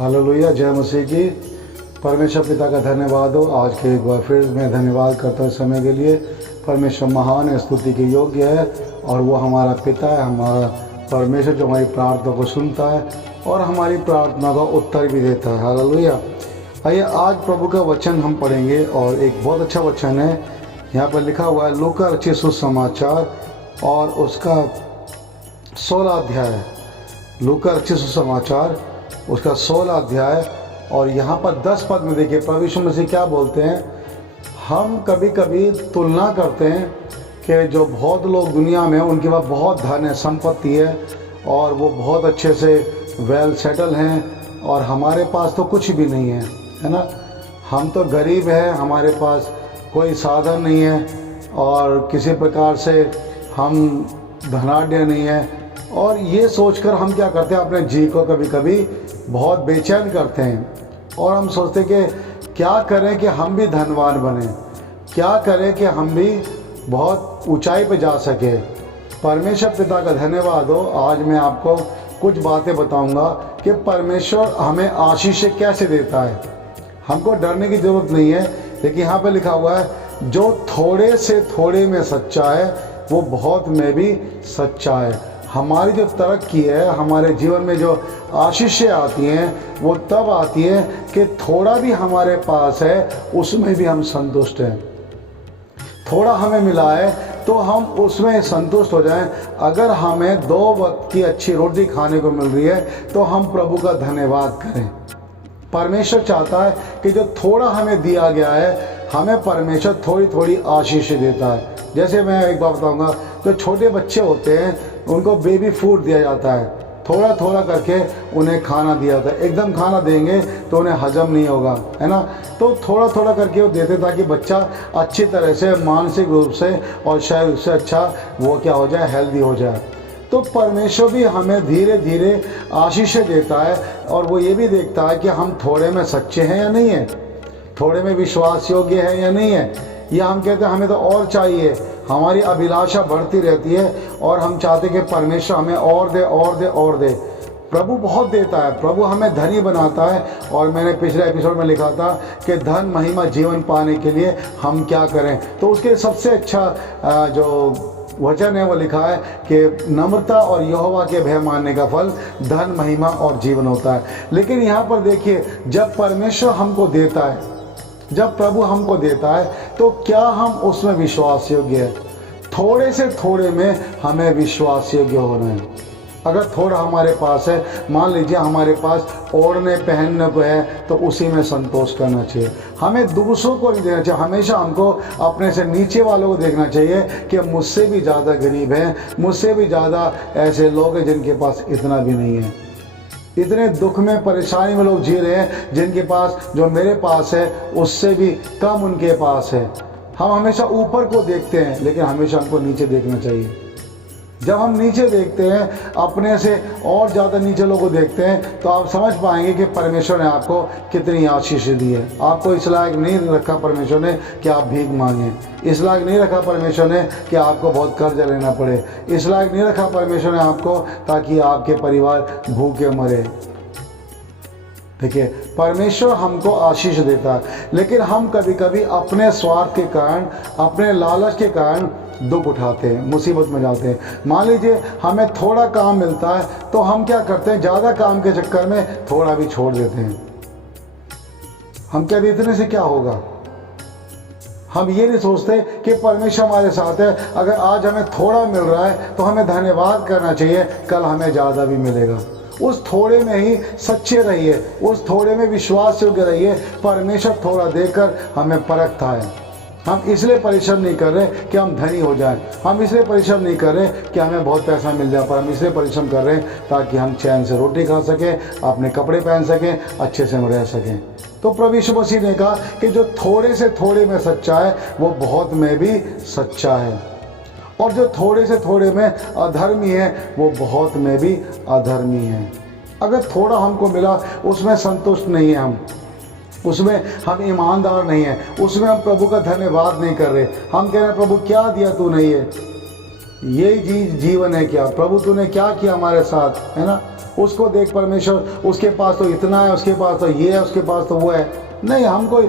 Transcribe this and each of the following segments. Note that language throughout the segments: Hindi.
हालेलुया, जय मसीह की। परमेश्वर पिता का धन्यवाद हो आज के एक बार फिर मैं धन्यवाद करता हूँ समय के लिए। परमेश्वर महान है, स्तुति के योग्य है और वो हमारा पिता है, हमारा परमेश्वर जो हमारी प्रार्थना को सुनता है और हमारी प्रार्थना का उत्तर भी देता है। हालेलुया। आइए आज प्रभु का वचन हम पढ़ेंगे और एक बहुत अच्छा वचन है। यहाँ पर लिखा हुआ है लूका रचित सुसमाचार और उसका 16 अध्याय। लूका रचित सुसमाचार उसका 16 अध्याय और यहाँ पर 10 पद में देखिए प्रभु यीशु मसीह क्या बोलते हैं। हम कभी कभी तुलना करते हैं कि जो बहुत लोग दुनिया में उनके पास बहुत धन है, संपत्ति है और वो बहुत अच्छे से वेल सेटल हैं और हमारे पास तो कुछ भी नहीं है ना। हम तो गरीब हैं, हमारे पास कोई साधन नहीं है और किसी प्रकार से हम धनाढ़ नहीं है। और ये सोचकर हम क्या करते हैं, अपने जी को कभी कभी बहुत बेचैन करते हैं और हम सोचते कि क्या करें कि हम भी धनवान बने, क्या करें कि हम भी बहुत ऊंचाई पे जा सके। परमेश्वर पिता का धन्यवाद हो। आज मैं आपको कुछ बातें बताऊंगा कि परमेश्वर हमें आशीष कैसे देता है। हमको डरने की ज़रूरत नहीं है, लेकिन यहाँ पे लिखा हुआ है जो थोड़े से थोड़े में सच्चा है वो बहुत में भी सच्चा है। हमारी जो तरक्की है, हमारे जीवन में जो आशीषें आती हैं वो तब आती है कि थोड़ा भी हमारे पास है उसमें भी हम संतुष्ट हैं। थोड़ा हमें मिला है तो हम उसमें संतुष्ट हो जाएं। अगर हमें 2 वक्त की अच्छी रोटी खाने को मिल रही है तो हम प्रभु का धन्यवाद करें। परमेश्वर चाहता है कि जो थोड़ा हमें दिया गया है हमें परमेश्वर थोड़ी थोड़ी आशीष देता है। जैसे मैं एक बात बताऊंगा, जो छोटे बच्चे होते हैं उनको बेबी फूड दिया जाता है, थोड़ा थोड़ा करके उन्हें खाना दिया जाता है। एकदम खाना देंगे तो उन्हें हजम नहीं होगा, है ना। तो थोड़ा थोड़ा करके वो देते ताकि बच्चा अच्छी तरह से मानसिक रूप से और शायद उससे अच्छा वो क्या हो जाए, हेल्दी हो जाए। तो परमेश्वर भी हमें धीरे धीरे आशीष देता है और वो ये भी देखता है कि हम थोड़े में सच्चे हैं या नहीं है, थोड़े में विश्वास योग्य है या नहीं है। या हम कहते हैं हमें तो और चाहिए, हमारी अभिलाषा बढ़ती रहती है और हम चाहते कि परमेश्वर हमें और दे और दे और दे। प्रभु बहुत देता है, प्रभु हमें धनी बनाता है। और मैंने पिछले एपिसोड में लिखा था कि धन महिमा जीवन पाने के लिए हम क्या करें, तो उसके सबसे अच्छा जो वचन है वो लिखा है कि नम्रता और यहोवा के भय मानने का फल धन महिमा और जीवन होता है। लेकिन यहाँ पर देखिए, जब परमेश्वर हमको देता है, जब प्रभु हमको देता है तो क्या हम उसमें विश्वास योग्य है। थोड़े से थोड़े में हमें विश्वास योग्य होना है। अगर थोड़ा हमारे पास है, मान लीजिए हमारे पास ओढ़ने पहनने को है, तो उसी में संतोष करना चाहिए। हमें दूसरों को नहीं देना चाहिए, हमेशा हमको अपने से नीचे वालों को देखना चाहिए कि मुझसे भी ज़्यादा गरीब हैं, मुझसे भी ज़्यादा ऐसे लोग हैं जिनके पास इतना भी नहीं है। इतने दुख में परेशानी में लोग जी रहे हैं जिनके पास जो मेरे पास है उससे भी कम उनके पास है। हम हमेशा ऊपर को देखते हैं, लेकिन हमेशा हमको नीचे देखना चाहिए। जब हम नीचे देखते हैं, अपने से और ज़्यादा नीचे लोगों को देखते हैं, तो आप समझ पाएंगे कि परमेश्वर ने आपको कितनी आशीष दी है। आपको इस लायक नहीं रखा परमेश्वर ने कि आप भीख मांगें, इस लायक नहीं रखा परमेश्वर ने कि आपको बहुत कर्ज लेना पड़े, इस लायक नहीं रखा परमेश्वर ने आपको ताकि आपके परिवार भूखे मरे। देखिए, परमेश्वर हमको आशीष देता है, लेकिन हम कभी कभी अपने स्वार्थ के कारण, अपने लालच के कारण दुख उठाते हैं, मुसीबत में जाते हैं। मान लीजिए हमें थोड़ा काम मिलता है तो हम क्या करते हैं, ज़्यादा काम के चक्कर में थोड़ा भी छोड़ देते हैं। हम कहते इतने से क्या होगा। हम ये नहीं सोचते कि परमेश्वर हमारे साथ है। अगर आज हमें थोड़ा मिल रहा है तो हमें धन्यवाद करना चाहिए, कल हमें ज़्यादा भी मिलेगा। उस थोड़े में ही सच्चे रहिए, उस थोड़े में विश्वास योग्य रहिए। परमेश्वर थोड़ा देकर हमें परखता है। हम इसलिए परिश्रम नहीं कर रहे कि हम धनी हो जाएं, हम इसलिए परिश्रम नहीं कर रहे कि हमें बहुत पैसा मिल जाए, पर हम इसलिए परिश्रम कर रहे हैं ताकि हम चैन से रोटी खा सकें, अपने कपड़े पहन सकें, अच्छे से रह सकें। तो प्रभु यीशु मसीह ने कहा कि जो थोड़े से थोड़े में सच्चा है वो बहुत में भी सच्चा है, और जो थोड़े से थोड़े में अधर्मी है वो बहुत में भी अधर्मी है। अगर थोड़ा हमको मिला उसमें संतुष्ट नहीं है, उसमें हम ईमानदार नहीं हैं, उसमें हम प्रभु का धन्यवाद नहीं कर रहे। हम कह रहे हैं प्रभु क्या दिया तूने, ये जीवन है क्या प्रभु, तूने क्या किया हमारे साथ, है ना। उसको देख परमेश्वर, उसके पास तो इतना है, उसके पास तो ये है, उसके पास तो वो है। नहीं, हमको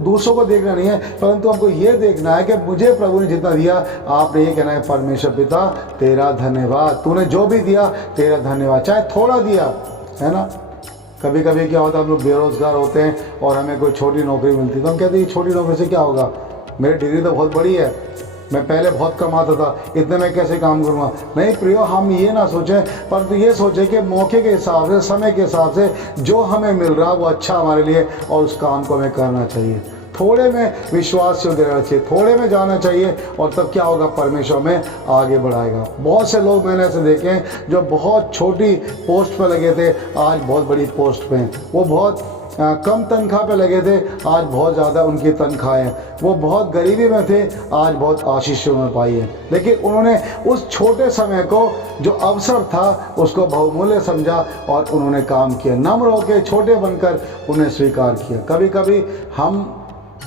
दूसरों को देखना नहीं है, परंतु हमको ये देखना है कि मुझे प्रभु ने जितना दिया, आपने ये कहना है परमेश्वर पिता तेरा धन्यवाद, तूने जो भी दिया तेरा धन्यवाद, चाहे थोड़ा दिया है ना। कभी कभी क्या होता है, हम लोग बेरोजगार होते हैं और हमें कोई छोटी नौकरी मिलती है तो हम कहते हैं ये छोटी नौकरी से क्या होगा, मेरी डिग्री तो बहुत बड़ी है, मैं पहले बहुत कमाता था, इतने में कैसे काम करूँगा। नहीं प्रियो, हम ये ना सोचें, परंतु ये सोचें कि मौके के हिसाब से, समय के हिसाब से जो हमें मिल रहा वो अच्छा हमारे लिए, और उस काम को हमें करना चाहिए। थोड़े में विश्वास योग्य रहना चाहिए, थोड़े में जाना चाहिए, और तब क्या होगा, परमेश्वर में आगे बढ़ाएगा। बहुत से लोग मैंने ऐसे देखे हैं जो बहुत छोटी पोस्ट पर लगे थे, आज बहुत बड़ी पोस्ट पे हैं। वो बहुत कम तनख्वाह पे लगे थे, आज बहुत ज़्यादा उनकी तनख्वाहें हैं। वो बहुत गरीबी में थे, आज बहुत आशीषों में पाई है। लेकिन उन्होंने उस छोटे समय को, जो अवसर था, उसको बहुमूल्य समझा और उन्होंने काम किया, नम्र होकर, छोटे बनकर उन्हें स्वीकार किया। कभी कभी हम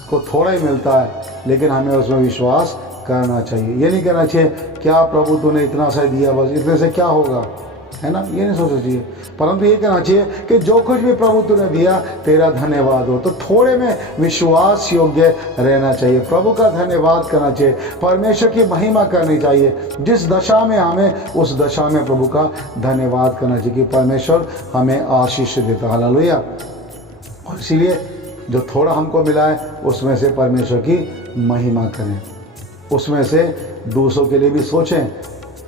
को थोड़ा ही मिलता है, लेकिन हमें उसमें विश्वास करना चाहिए। ये नहीं कहना चाहिए क्या प्रभु तूने इतना सा दिया, बस इतने से क्या होगा, है ना, ये नहीं सोचना चाहिए। परंतु ये कहना चाहिए कि जो कुछ भी प्रभु तूने दिया तेरा धन्यवाद हो। तो थोड़े में विश्वास योग्य रहना चाहिए, प्रभु का धन्यवाद करना चाहिए, परमेश्वर की महिमा करनी चाहिए। जिस दशा में हमें, उस दशा में प्रभु का धन्यवाद करना चाहिए कि परमेश्वर हमें आशीष देता। हालेलुया। और इसीलिए जो थोड़ा हमको मिला है उसमें से परमेश्वर की महिमा करें, उसमें से दूसरों के लिए भी सोचें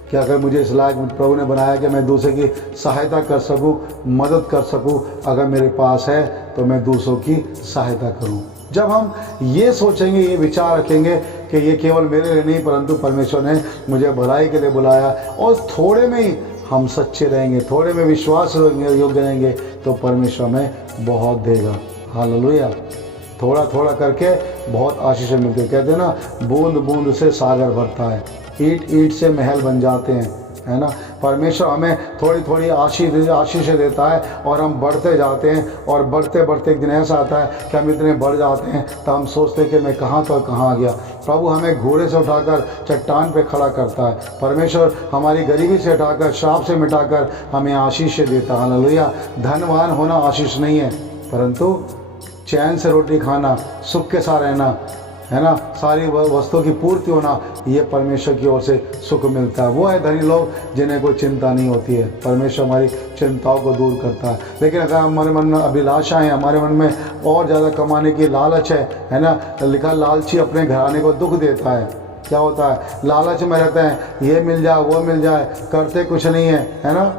कि अगर मुझे इस लायक प्रभु ने बनाया कि मैं दूसरे की सहायता कर सकूं, मदद कर सकूं, अगर मेरे पास है तो मैं दूसरों की सहायता करूं। जब हम ये सोचेंगे, ये विचार रखेंगे कि ये केवल मेरे लिए नहीं, परंतु परमेश्वर ने मुझे भलाई के लिए बुलाया, और थोड़े में ही हम सच्चे रहेंगे, थोड़े में विश्वास योग्य रहेंगे, तो परमेश्वर हमें बहुत देगा। हालेलुया। थोड़ा थोड़ा करके बहुत आशीष मिलती है। कहते हैं ना, बूंद बूंद से सागर भरता है, ईंट ईंट से महल बन जाते हैं, है ना। परमेश्वर हमें थोड़ी थोड़ी आशीष देता है और हम बढ़ते जाते हैं, और बढ़ते बढ़ते एक दिन ऐसा आता है कि हम इतने बढ़ जाते हैं तो हम सोचते हैं कि मैं कहाँ तो कहाँ आ गया। प्रभु हमें घोड़े से उठाकर चट्टान पे खड़ा करता है। परमेश्वर हमारी गरीबी से उठाकर, श्राप से मिटाकर हमें आशीष देता है। हालेलुया। धनवान होना आशीष नहीं है, परंतु चैन से रोटी खाना, सुख के साथ रहना, है ना, सारी वस्तुओं की पूर्ति होना, ये परमेश्वर की ओर से सुख मिलता है। वो है धनी लोग जिन्हें कोई चिंता नहीं होती है। परमेश्वर हमारी चिंताओं को दूर करता है। लेकिन अगर हमारे मन में अभिलाषाएं, हमारे मन में और ज़्यादा कमाने की लालच है ना, लिखा लालची अपने घराने को दुख देता है। क्या होता है, लालच में रहते हैं, ये मिल जाए वो मिल जाए, करते कुछ नहीं है ना।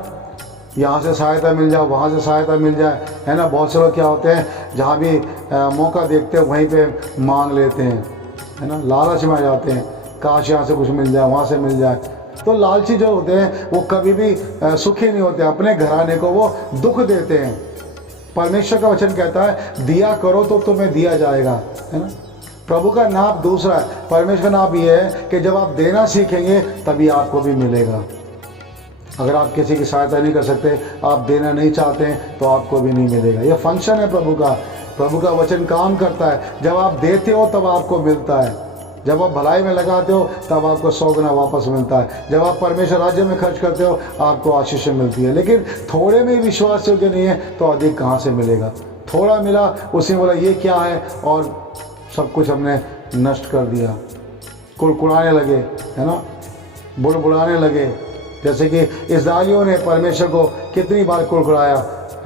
यहाँ से सहायता मिल जाए, वहाँ से सहायता मिल जाए, है ना। बहुत से लोग क्या होते हैं, जहाँ भी मौका देखते हैं वहीं पे मांग लेते हैं, है ना, लालच में आ जाते हैं, काश यहाँ से कुछ मिल जाए, वहाँ से मिल जाए। तो लालची जो होते हैं वो कभी भी सुखी नहीं होते, अपने घराने को वो दुख देते हैं। परमेश्वर का वचन कहता है, दिया करो तो तुम्हें दिया जाएगा, है ना। प्रभु का नाप दूसरा है, परमेश्वर का नाप ये है कि जब आप देना सीखेंगे तभी आपको भी मिलेगा। अगर आप किसी की सहायता नहीं कर सकते, आप देना नहीं चाहते हैं, तो आपको भी नहीं मिलेगा। ये फंक्शन है प्रभु का। प्रभु का वचन काम करता है, जब आप देते हो तब आपको मिलता है, जब आप भलाई में लगाते हो तब आपको 100 गुना वापस मिलता है, जब आप परमेश्वर राज्य में खर्च करते हो आपको आशीष मिलती है। लेकिन थोड़े में विश्वास योग्य नहीं है तो अधिक कहाँ से मिलेगा। थोड़ा मिला, उसने बोला ये क्या है, और सब कुछ हमने नष्ट कर दिया, कुड़कुड़ाने लगे, है ना, बुड़बुड़ाने लगे। जैसे कि इस्राएलियों ने परमेश्वर को कितनी बार कुड़कुड़ाया,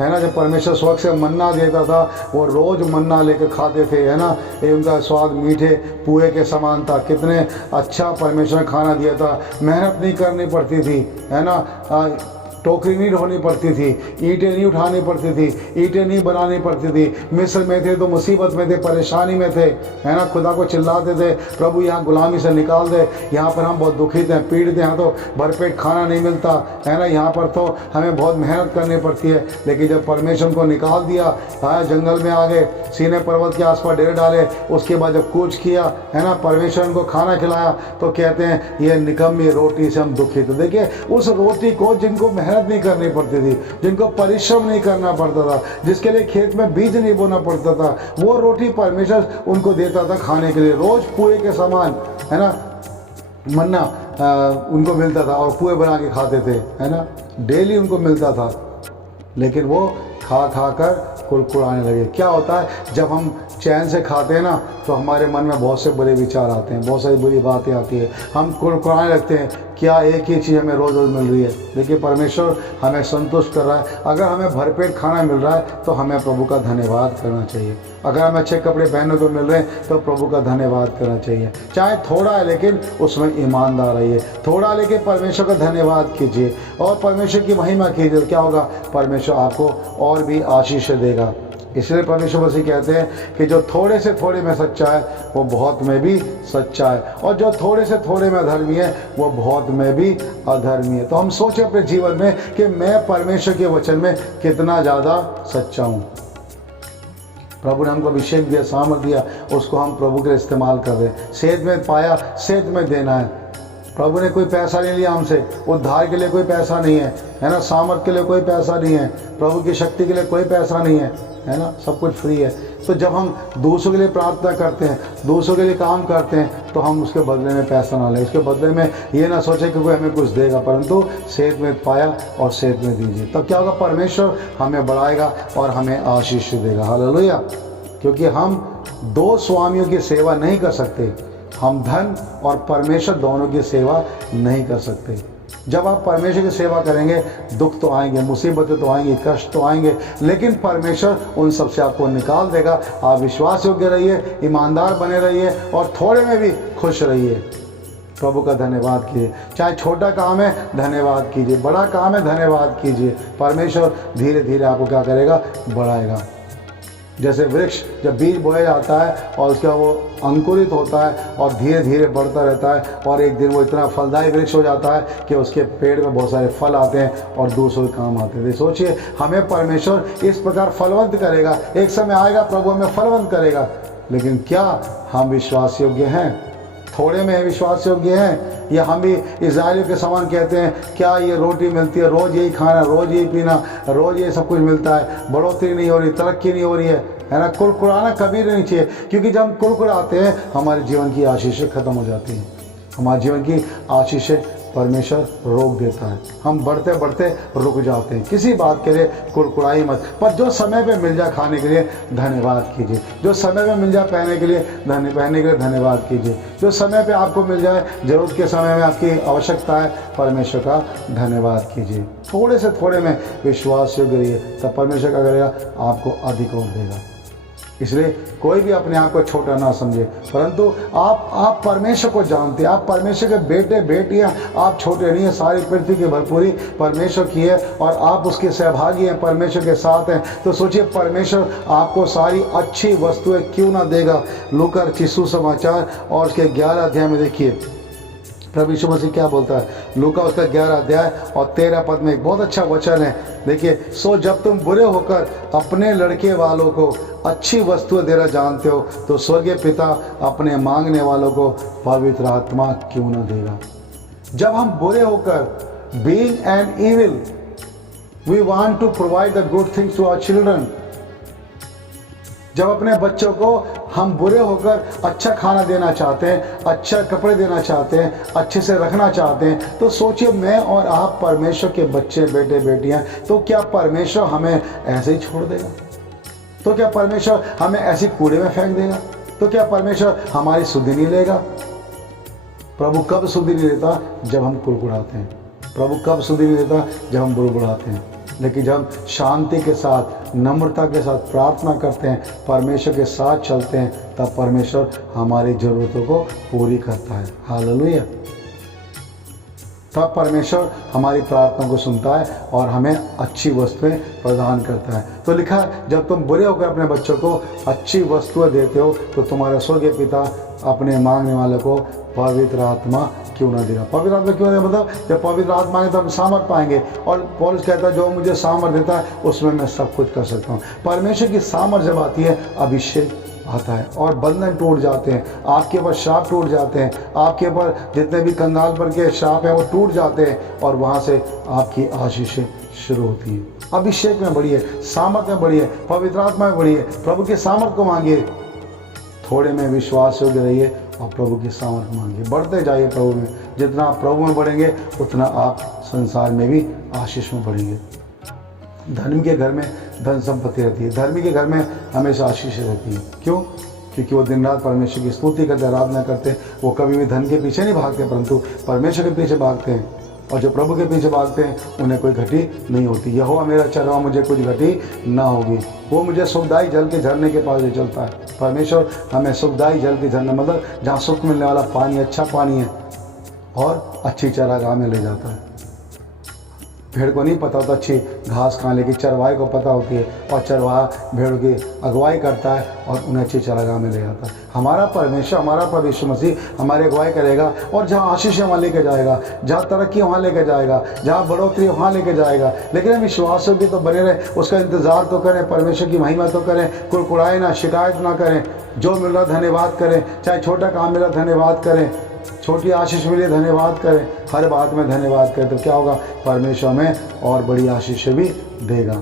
है ना। जब परमेश्वर स्वर्ग से मन्ना देता था, वो रोज़ मन्ना लेकर खाते थे, है ना। ये उनका स्वाद मीठे पुए के समान था। कितने अच्छा परमेश्वर ने खाना दिया था, मेहनत नहीं करनी पड़ती थी, है ना, टोकरी नहीं ढोनी पड़ती थी, ईंटें नहीं उठानी पड़ती थी, ईंटें नहीं बनानी पड़ती थी। मिस्र में थे तो मुसीबत में थे, परेशानी में थे, है ना, खुदा को चिल्लाते थे, प्रभु यहाँ गुलामी से निकाल दे, यहाँ पर हम बहुत दुखित हैं, पीड़ित हैं, यहाँ तो भरपेट खाना नहीं मिलता, है ना, यहाँ पर तो हमें बहुत मेहनत करनी पड़ती है। लेकिन जब परमेश्वर को निकाल दिया, जंगल में आ गए, सीने पर्वत के आसपास डेरे डाले, उसके बाद जब कूच किया, है ना, परमेश्वर को खाना खिलाया, तो कहते हैं ये निकम्मी रोटी से हम दुखित। देखिए, उस रोटी को जिनको मेहनत नहीं करनी पड़ती थी, जिनको परिश्रम नहीं करना पड़ता था, जिसके लिए खेत में बीज नहीं बोना पड़ता था, वो रोटी परमेश्वर उनको देता था खाने के लिए। रोज पुए के समान, है ना, मन्ना उनको मिलता था और पुए बना के खाते थे, है ना, डेली उनको मिलता था। लेकिन वो खा खा कर कुड़कुड़ाने लगे। क्या होता है, जब हम चैन से खाते हैं ना तो हमारे मन में बहुत से बुरे विचार आते हैं, बहुत सारी बुरी बातें आती है, हम कुड़कुड़ाने लगते हैं, क्या एक ही चीज़ हमें रोज़ रोज़ मिल रही है। देखिए परमेश्वर हमें संतुष्ट कर रहा है। अगर हमें भरपेट खाना मिल रहा है तो हमें प्रभु का धन्यवाद करना चाहिए। अगर हमें अच्छे कपड़े पहनने को मिल रहे हैं तो प्रभु का धन्यवाद करना चाहिए। चाहे थोड़ा है लेकिन उसमें ईमानदार रहिए, थोड़ा लेकिन परमेश्वर का धन्यवाद कीजिए और परमेश्वर की महिमा कीजिए। क्या होगा, परमेश्वर आपको और भी आशीष देगा। इसलिए परमेश्वर मसीह कहते हैं कि जो थोड़े से थोड़े में सच्चा है वो बहुत में भी सच्चा है, और जो थोड़े से थोड़े में अधर्मी है वो बहुत में भी अधर्मी है। तो हम सोचें अपने जीवन में कि मैं परमेश्वर के वचन में कितना ज़्यादा सच्चा हूँ। प्रभु ने हमको अभिषेक दिया, सामर्थ दिया, उसको हम प्रभु के लिए इस्तेमाल कर रहे हैं। सेहत में पाया, सेहत में देना है। प्रभु ने कोई पैसा नहीं लिया हमसे, उद्धार के लिए कोई पैसा नहीं है ना, सामर्थ के लिए कोई पैसा नहीं है, प्रभु की शक्ति के लिए कोई पैसा नहीं है ना, सब कुछ फ्री है। तो जब हम दूसरों के लिए प्रार्थना करते हैं, दूसरों के लिए काम करते हैं, तो हम उसके बदले में पैसा ना लें, उसके बदले में ये ना सोचें कि कोई हमें कुछ देगा, परंतु सेहत में पाया और सेहत में दीजिए। तब क्या होगा, परमेश्वर हमें बढ़ाएगा और हमें आशीष देगा। हालेलुया। क्योंकि हम दो स्वामियों की सेवा नहीं कर सकते, हम धन और परमेश्वर दोनों की सेवा नहीं कर सकते। जब आप परमेश्वर की सेवा करेंगे, दुख तो आएंगे, मुसीबतें तो आएंगी, कष्ट तो आएंगे, लेकिन परमेश्वर उन सब से आपको निकाल देगा। आप विश्वास योग्य रहिए, ईमानदार बने रहिए और थोड़े में भी खुश रहिए। प्रभु का धन्यवाद कीजिए। चाहे छोटा काम है धन्यवाद कीजिए, बड़ा काम है धन्यवाद कीजिए। परमेश्वर धीरे धीरे आपको क्या करेगा, बढ़ाएगा। जैसे वृक्ष जब बीज बोया जाता है और उसका वो अंकुरित होता है और धीरे धीरे बढ़ता रहता है और एक दिन वो इतना फलदायी वृक्ष हो जाता है कि उसके पेड़ में बहुत सारे फल आते हैं और दूसरों के काम आते हैं। सोचिए, हमें परमेश्वर इस प्रकार फलवंत करेगा। एक समय आएगा प्रभु हमें फलवंत करेगा, लेकिन क्या हम विश्वास योग्य हैं? थोड़े में विश्वास योग्य हैं या हम भी इज़राइलियों के समान कहते हैं, क्या ये रोटी मिलती है, रोज़ यही खाना, रोज़ यही पीना, रोज़ ये सब कुछ मिलता है, बढ़ोतरी नहीं हो रही, तरक्की नहीं हो रही है ना। कुड़कुड़ाना कभी नहीं चाहिए, क्योंकि जब हम कुड़कुड़ाते हैं हमारे जीवन की आशीषें खत्म हो जाती हैं। हमारे जीवन की आशीषें परमेश्वर रोक देता है, हम बढ़ते बढ़ते रुक जाते हैं। किसी बात के लिए कुड़कुड़ाई मत, पर जो समय पे मिल जाए खाने के लिए धन्यवाद कीजिए, जो समय पे मिल जाए पहनने के लिए धन्यवाद कीजिए, जो समय पे आपको मिल जाए, जरूरत के समय में आपकी आवश्यकता है, परमेश्वर का धन्यवाद कीजिए। थोड़े से थोड़े में विश्वास योग्य रहिए, तब परमेश्वर क्या करेगा, आपको अधिक और देगा। इसलिए कोई भी अपने आप को छोटा ना समझे, परंतु आप परमेश्वर को जानते हैं, आप परमेश्वर के बेटे बेटियां, आप छोटे नहीं हैं। सारी पृथ्वी की भरपूरी परमेश्वर की है और आप उसके सहभागी हैं, परमेश्वर के साथ हैं। तो सोचिए, परमेश्वर आपको सारी अच्छी वस्तुएं क्यों ना देगा। लूका सुसमाचार और उसके 11 अध्याय में देखिए प्रभु यीशु मसीह क्या बोलता है। लूका उसका 11 अध्याय और 13 पद में एक बहुत अच्छा वचन है। देखिए, सो जब तुम बुरे होकर अपने लड़के वालों को अच्छी वस्तुएं देना जानते हो, तो स्वर्गीय पिता अपने मांगने वालों को पवित्र आत्मा क्यों न देगा। जब हम बुरे होकर, being an evil, we want to provide the good things to our children. जब अपने बच्चों को हम बुरे होकर अच्छा खाना देना चाहते हैं, अच्छा कपड़े देना चाहते हैं, अच्छे से रखना चाहते हैं, तो सोचिए, मैं और आप परमेश्वर के बच्चे बेटे बेटियां, तो क्या परमेश्वर हमें ऐसे ही छोड़ देगा? तो क्या परमेश्वर हमें ऐसी कूड़े में फेंक देगा? तो क्या परमेश्वर हमारी सुधि नहीं लेगा? प्रभु कब सुधि नहीं लेता? जब हम कुड़कुड़ाते हैं। प्रभु कब सुधि नहीं लेता? जब हम बुड़बुड़ाते हैं। लेकिन जब हम शांति के साथ, नम्रता के साथ प्रार्थना करते हैं, परमेश्वर के साथ चलते हैं, तब परमेश्वर हमारी ज़रूरतों को पूरी करता है। हालेलुया। तब परमेश्वर हमारी प्रार्थना को सुनता है और हमें अच्छी वस्तुएं प्रदान करता है। तो लिखा है, जब तुम बुरे होकर अपने बच्चों को अच्छी वस्तुएं देते हो, तो तुम्हारा स्वर्गीय पिता अपने मांगने वाले को पवित्र आत्मा क्यों ना देगा। पवित्र आत्मा क्यों देगा? मतलब जब पवित्र आत्मा आएंगे तो हम सामर्थ पाएंगे। और पौलुस कहता है, जो मुझे सामर्थ देता है उसमें मैं सब कुछ कर सकता हूँ। परमेश्वर की सामर्थ जब आती है, अभिषेक आता है और बंधन टूट जाते हैं, आपके ऊपर श्राप टूट जाते हैं, आपके ऊपर जितने भी कंगाल पर के श्राप हैं वो टूट जाते हैं और वहाँ से आपकी आशीषें शुरू होती हैं। अभिषेक में बढ़िए, सामर्थ में बढ़िए, पवित्र आत्मा में बढ़िए, प्रभु की सामर्थ को मांगिए। थोड़े में विश्वास योग्य रहिए और प्रभु की सामर्थ मांगिए। बढ़ते जाइए प्रभु में। जितना आप प्रभु में बढ़ेंगे, उतना आप संसार में भी आशीष में बढ़ेंगे। धर्मी के घर में धन संपत्ति रहती है, धर्मी के घर में हमेशा आशीष रहती है। क्यों? क्योंकि वो दिन रात परमेश्वर की स्तुति करते, आराधना करते। वो कभी भी धन के पीछे नहीं भागते, परंतु परमेश्वर के पीछे भागते हैं। और जो प्रभु के पीछे भागते हैं उन्हें कोई घटी नहीं होती। यहोवा मेरा चरवाहा, मुझे कुछ घटी ना होगी। वो मुझे सुखदाई जल के झरने के पास ले चलता है। परमेश्वर हमें सुखदाई जल के झरने, मतलब जहाँ सुख मिलने वाला पानी, अच्छा पानी है, और अच्छी चरागाह में ले जाता है। भेड़ को नहीं पता होता अच्छी घास कहाँ, लेकिन चरवाहे को पता होती है, और चरवाहा भेड़ की अगुवाई करता है और उन्हें अच्छी चरागाह में ले जाता है। हमारा परमेश्वर, हमारा प्रभु यीशु मसीह हमारी अगुवाई करेगा, और जहाँ आशीष है वहाँ लेके जाएगा, जहाँ तरक्की वहाँ लेके जाएगा, जहाँ बढ़ोतरी वहाँ लेके जाएगा। लेकिन हम विश्वासों की तो बने रहे, उसका इंतज़ार तो करें, परमेश्वर की महिमा तो करें, कुड़कुड़ाए ना, शिकायत ना करें। जो मिल रहा धन्यवाद करें, चाहे छोटा काम मिला धन्यवाद करें, छोटी आशीष मिले धन्यवाद करें, हर बात में धन्यवाद करें। तो क्या होगा? परमेश्वर हमें और बड़ी आशीष भी देगा।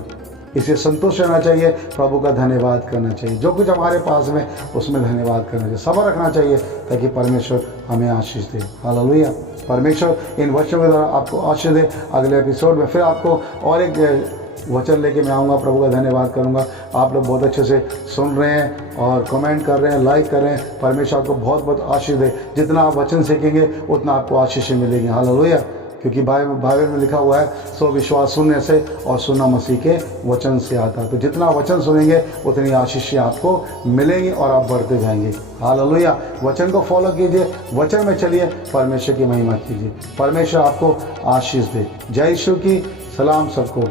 इसे संतुष्ट रहना चाहिए, प्रभु का धन्यवाद करना चाहिए। जो कुछ हमारे पास में उसमें धन्यवाद करना चाहिए, सब्र रखना चाहिए, ताकि परमेश्वर हमें आशीष दे। हालेलुया। परमेश्वर इन वचनों के द्वारा आपको आशीष दे। अगले एपिसोड में फिर आपको और एक वचन लेके मैं आऊँगा, प्रभु का धन्यवाद करूँगा। आप लोग बहुत अच्छे से सुन रहे हैं और कमेंट कर रहे हैं, लाइक कर रहे हैं। परमेश्वर आपको बहुत बहुत आशीष दे। जितना आप वचन सीखेंगे उतना आपको आशीष मिलेगी। हालेलुया। क्योंकि बाइबल में लिखा हुआ है, सो विश्वास सुनने से और सुनना मसीह के वचन से आता है। तो जितना वचन सुनेंगे उतनी आशीषें आपको मिलेंगी और आप बढ़ते जाएंगे। हालेलुया। वचन को फॉलो कीजिए, वचन में चलिए, परमेश्वर की महिमा कीजिए। परमेश्वर आपको आशीष दे। जय यीशु की सलाम सबको।